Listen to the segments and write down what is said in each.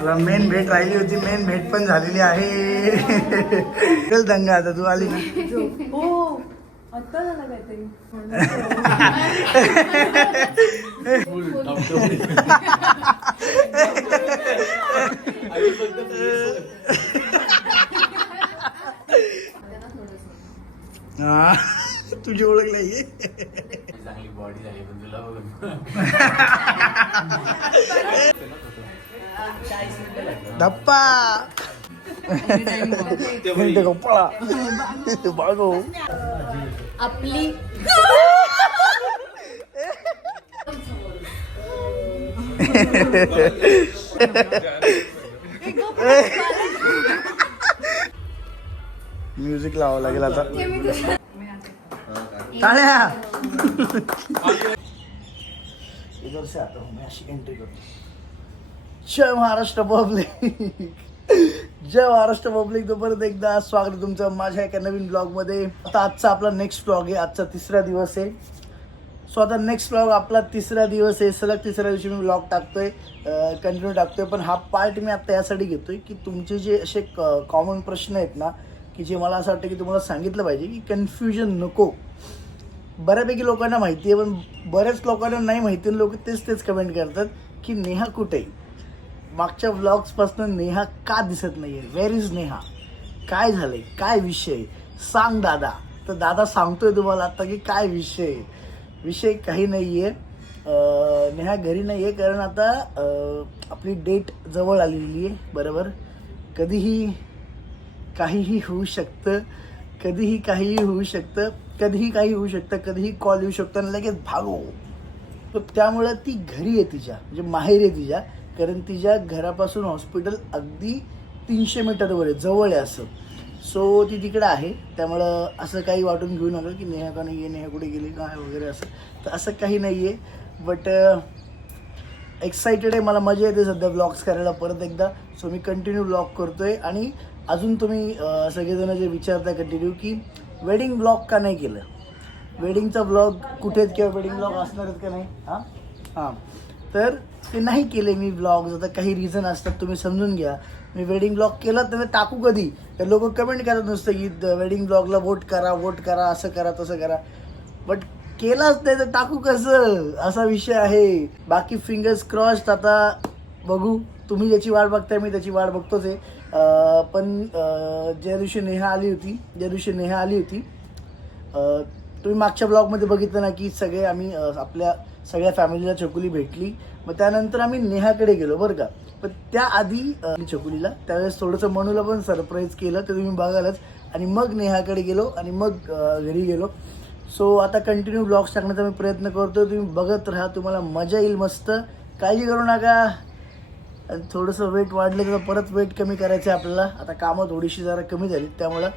तुला मेन भेट राहिली होती मेन भेट पण झालेली आहे. चल दंगा आता तू आली ना. हो हा तुझी ओळख नाहीये. चांगली बॉडी झाली पण तुला बघून धप्पा ते गप्पा बाळगो आपली म्युझिक लावावं लागेल आता टाळ्या इधर से आता हूँ मैं अशी एंट्री करतो जय महाराष्ट्र पब्लिक. जय महाराष्ट्र पब्लिक. तो परत एकदा स्वागत तुमचं माझ्या एका नवीन ब्लॉगमध्ये. आता आजचा आपला नेक्स्ट ब्लॉग आहे. आजचा तिसरा दिवस आहे. सो आता नेक्स्ट ब्लॉग आपला तिसरा दिवस आहे. सलग तिसऱ्या दिवशी मी ब्लॉग टाकतोय. कंटिन्यू टाकतोय. पण हा पार्ट मी आता यासाठी घेतोय की तुमचे जे असे कॉमन प्रश्न आहेत ना की जे मला असं वाटतं की तुम्हाला सांगितलं पाहिजे की कन्फ्युजन नको. बऱ्यापैकी लोकांना माहिती आहे पण बऱ्याच लोकांना नाही माहिती आणि लोक तेच तेच कमेंट करतात की नेहा कुठे? आहे? मागच्या व्लॉग्सपासून नेहा का दिसत नाहीये? Where is Neha? काय झालंय? काय विषय सांग दादा. तर दादा सांगतोय तुम्हाला आता की काय विषय विषय काही नाही आहे नेहा घरी नाही आहे कारण आता आपली डेट जवळ आलेली आहे बरोबर? कधीही काहीही होऊ शकतं. कधीही काहीही होऊ शकतं. कधीही काही होऊ शकतं. कधीही कॉल येऊ शकतो आणि लगेच भागो. तर त्यामुळं ती घरी आहे तिच्या. म्हणजे माहेर आहे तिच्या. कारण तिच्या घरापासून हॉस्पिटल अगदी तीनशे मीटरवर आहे जवळ आहे असं. सो ती तिकडे आहे. त्यामुळं असं काही वाटून घेऊ नका की नेहा का नाही आहे नेहा कुठे गेली काय वगैरे असं. तर असं काही नाही आहे बट एक्साइटेड आहे मला मजा येते सध्या ब्लॉग्स करायला परत एकदा. सो मी कंटिन्यू ब्लॉग आहे आणि अजून तुम्ही सगळेजण जे विचारता कंटिन्यू की वेडिंग ब्लॉग का नाही केलं? वेडिंगचा ब्लॉग कुठे आहेत किंवा वेडिंग ब्लॉग असणार आहेत का नाही? हां? हां. तर ते नाही केले मी ब्लॉग आता काही रिझन असतात तुम्ही समजून घ्या. मी वेडिंग ब्लॉग केला तर टाकू कधी? तर लोक कमेंट करत नुसतं की वेडिंग ब्लॉगला वोट करा वोट करा असं करा तसं करा. बट केलाच नाही तर टाकू कसं? असा विषय आहे. बाकी फिंगर्स क्रॉस्ड आता बघू. तुम्ही ज्याची वाट बघताय मी त्याची वाट बघतोच आहे. पण ज्या दिवशी नेहा आली होती ज्या दिवशी नेहा आली होती तुम्ही मागच्या ब्लॉगमध्ये बघितलं ना की सगळे आम्ही आपल्या सगळ्या फॅमिलीला चकुली भेटली. मग त्यानंतर आम्ही नेहाकडे गेलो बरं का. पण त्याआधी चकुलीला त्यावेळेस थोडंसं मनूला पण सरप्राईज केलं ते तुम्ही बघालच. आणि मग नेहाकडे गेलो आणि मग घरी गेलो. सो आता कंटिन्यू ब्लॉग्स टाकण्याचा मी प्रयत्न करतो तुम्ही बघत राहा तुम्हाला मजा येईल मस्त. काळजी करू नका. आणि थोडंसं वेट वाढलं तर परत वेट कमी करायचं आहे आपल्याला. आता कामं थोडीशी जरा कमी झाली त्यामुळं.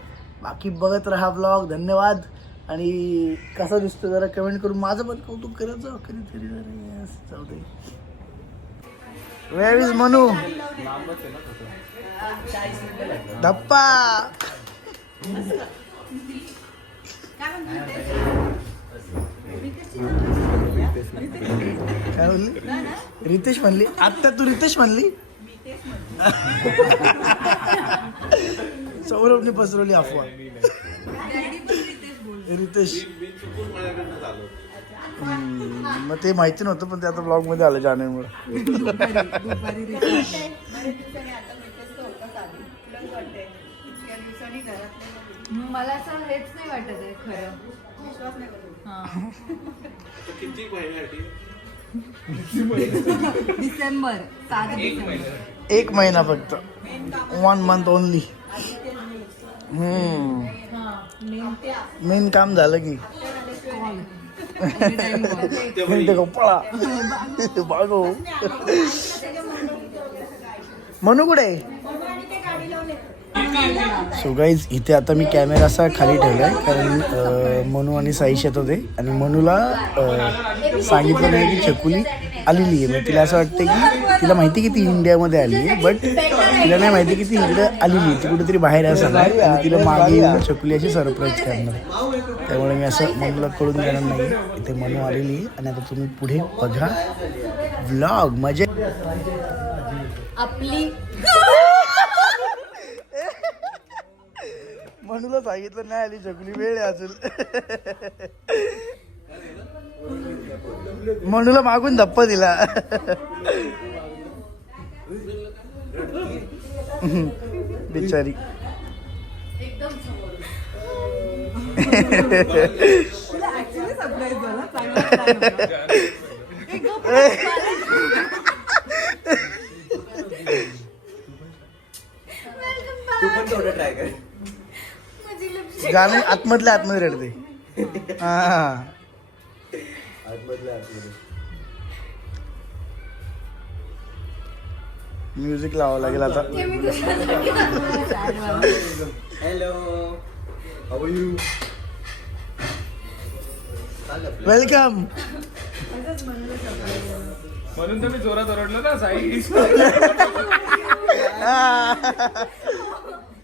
बाकी बघत राहा ब्लॉग धन्यवाद. आणि कसा दिसतो जरा कमेंट करून माझं पण कौतुक करत जाऊ कधीतरी जरा जाऊ दे. वेर इज मनू धप्पा! काय म्हणली? रितेश म्हणली. आत्ता तू रितेश म्हणली? सौरभने पसरवली अफवा. रितेश. हम्म, मग ते माहिती नव्हतं पण ते आता ब्लॉगमध्ये आलं जाण्यामुळे. मला असं हेच नाही वाटत आहे खरं. हा. डिसेंबर सात डिसेंबर. एक महिना फक्त. वन मंथ ओनली हा मेन काम झालं की. कॉल पळा म्हणू कुठे सो गाईज इथे आता मी कॅमेरा असा खाली ठेवला आहे कारण मनू आणि साईश येत होते. आणि मनूला सांगितलं नाही की चकुली आलेली आहे. मग तिला असं वाटतं की तिला माहिती की ती इंडियामध्ये आली आहे बट तिला नाही माहिती की ती इकडे आलेली आहे. ती कुठेतरी बाहेर असणार आणि तिला मागे येऊन चकुली अशी सरप्राईज करणार त्यामुळे मी असं मनूला कळून देणार नाही इथे मनू आलेली आहे. आणि आता तुम्ही पुढे बघा. व्लॉग मजा. आपली सांगितलं नाही आली जगली वेळ अजून. म्हणूला मागून धप्पा दिला. बिचारी. गाणे आतमधल्या आतमध्ये रडते. हा. आतमधल्या आतमध्ये. म्युझिक लावावं लागेल आता. हॅलो हाऊ यू वेलकम म्हणून तर मी जोरात ओरडलो ना साई.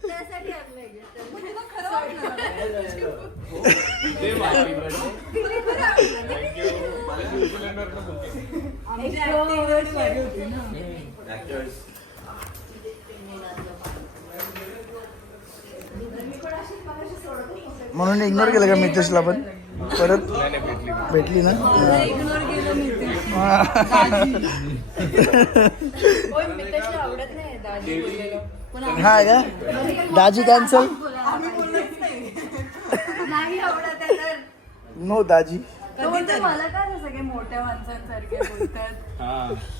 त्यासाठी आणलंय ते बाकी ऍक्टर्स म्हणून इग्नोर केलं का मितेशला पण? परत भेटली. ना? हा. होय मी तशी आवडत नाही दाजी बोललेलं हा का? दाजी कॅन्सल नाही. आवडत आहे तर. नो दाजी. तो म्हणतो, मला काय असं सगळे मोठ्या माणसांसारखे बोलतात?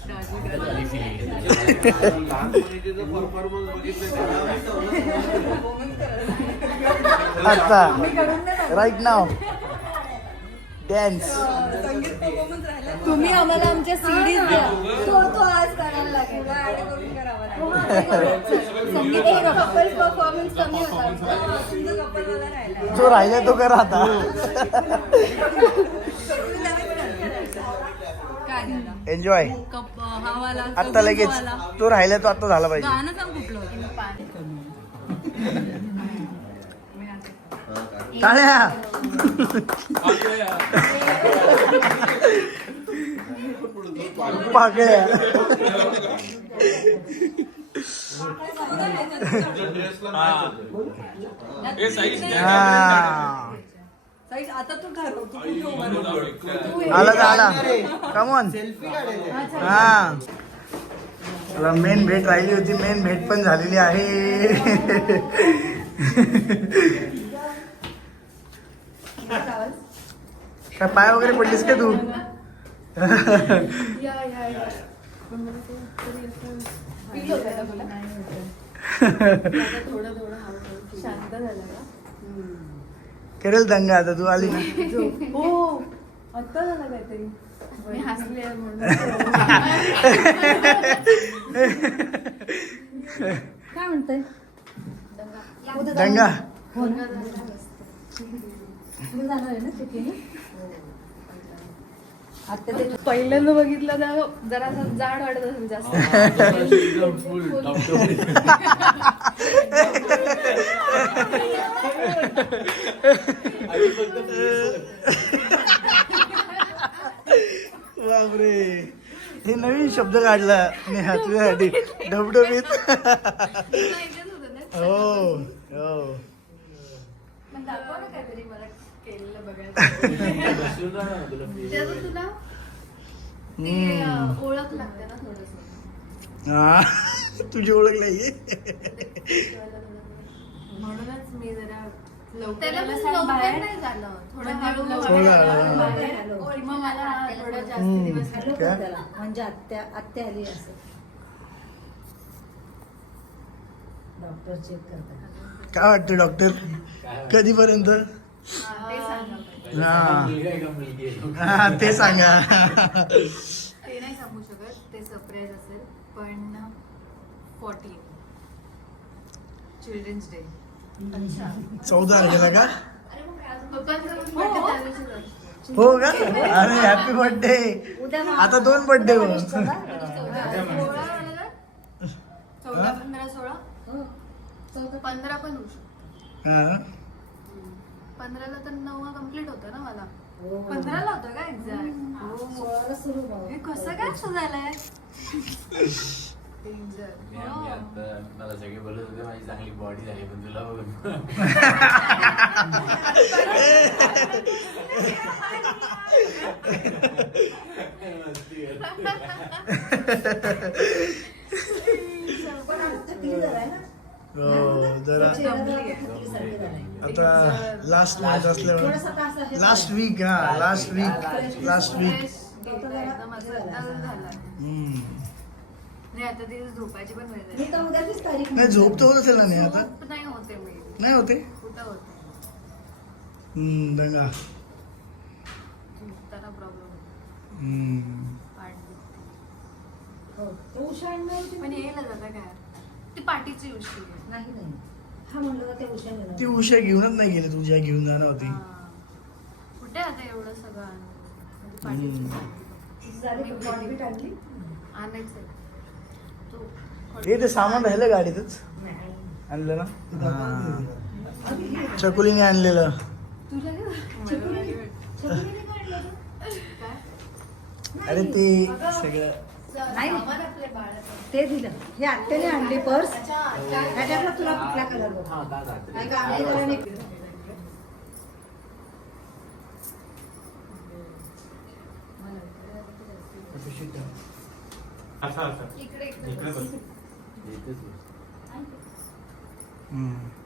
दाजी दाजी. आता राईट नाव डॅन्स तुम्ही आम्हाला आमच्या सीडीज द्या. तो तो आज करायला लागेल. संगीत एक कपल परफॉर्मन्स कमी होता. जो राहिला तो करा आता काय झालं एन्जॉय कप आता लगेच. तो राहिला तो आता झाला पाहिजे. गाणं सांग कुठलं होतं? टाळ्या. पाकळ्या हे. साई. आता तू ठरव तू कुठे उभा राहतो. आला तर आला. कमॉन हा तुला मेन भेट राहिली होती मेन भेट पण झालेली आहे. काय पाय वगैरे पडलीस का तू? या या या. फील होत आहे तुला? थोडं थोडं हळूहळू शांत झालं का? करेल दंगा आता तू आली. ना हो आत्ता झालं काहीतरी. मी हसले म्हणून. काय म्हणताय? दंगा. पहिल्यांदा बघितलं तर जाड वाटत असेल जास्त. बापरे. हे नवीन शब्द काढला नेहा तुझ्यासाठी डबडबीत हो. हो ओळख लागते ना थोडस. हा. तुझी ओळख नाहीये म्हणूनच मी जरा त्याला पण लवकर नाही झालं थोडं हळूहळू थोडं हळू. बाहेर आलो. किंवा मला थोडं जास्त हम्म. दिवस लागले. काय? म्हणजे आत्या आत्या आली असं डॉक्टर चेक करतात काय वाटतं डॉक्टर कधीपर्यंत हा, ते सांगा. हा? हा ते सांगा ते नाही सांगू शकत ते सरप्राईज असेल पण फोर्टीन चिल्ड्रन्स डे चौदा तारखेला का हो का? अरे हॅपी बर्थडे आता दोन बर्थडे हो. चौदा पंधरा सोळा पंधरा पण होऊ शकतो पंधराला तर नववा कंप्लीट होतं ना मला पंधराला होतं का एक्झॅक्ट? हे कसं काय झालंय? डेंजर मी आम्ही आता मला सगळे बोलत होते माझी चांगली बॉडी झाली पण तुला बघून पण आता थकली जरा आहे ना हो जरा. आता लास्ट मॅच असल्यावर थोडासा तास आहे. लास्ट वीक हा लास्ट वीक लास्ट वीक झाला नाही आता तिथे झोपायची पण वेळ मी झाली. तर उद्याचीच तारीख नाही झोप तर होत असेल ना नाही आता झोप नाही होते मी नाही होते कुठं होते हम्म, दंगा झोपताना प्रॉब्लेम होतो हम्म. पाठ दुखते. हो. ते उषा पण आता काय ती पाठीची आहे. नाही नाही हा म्हणलं होता उषा घेणार. ती उशा घेऊनच नाही गेली तुझ्या घेऊन जाणार होती हा. कुठे आता एवढं सगळं म्हणजे पाठीची हम्म. तिची झाली तो हे ते सामान राहिलं गाडीतच. आणलं ना? चकुलीने आणलेलं? अरे ते सगळं नाही. ते दिलं. हे आत्याने आणली पर्स. ह्याच्यातला तुला कुठला कलर हा इकडे इकडे. Mm.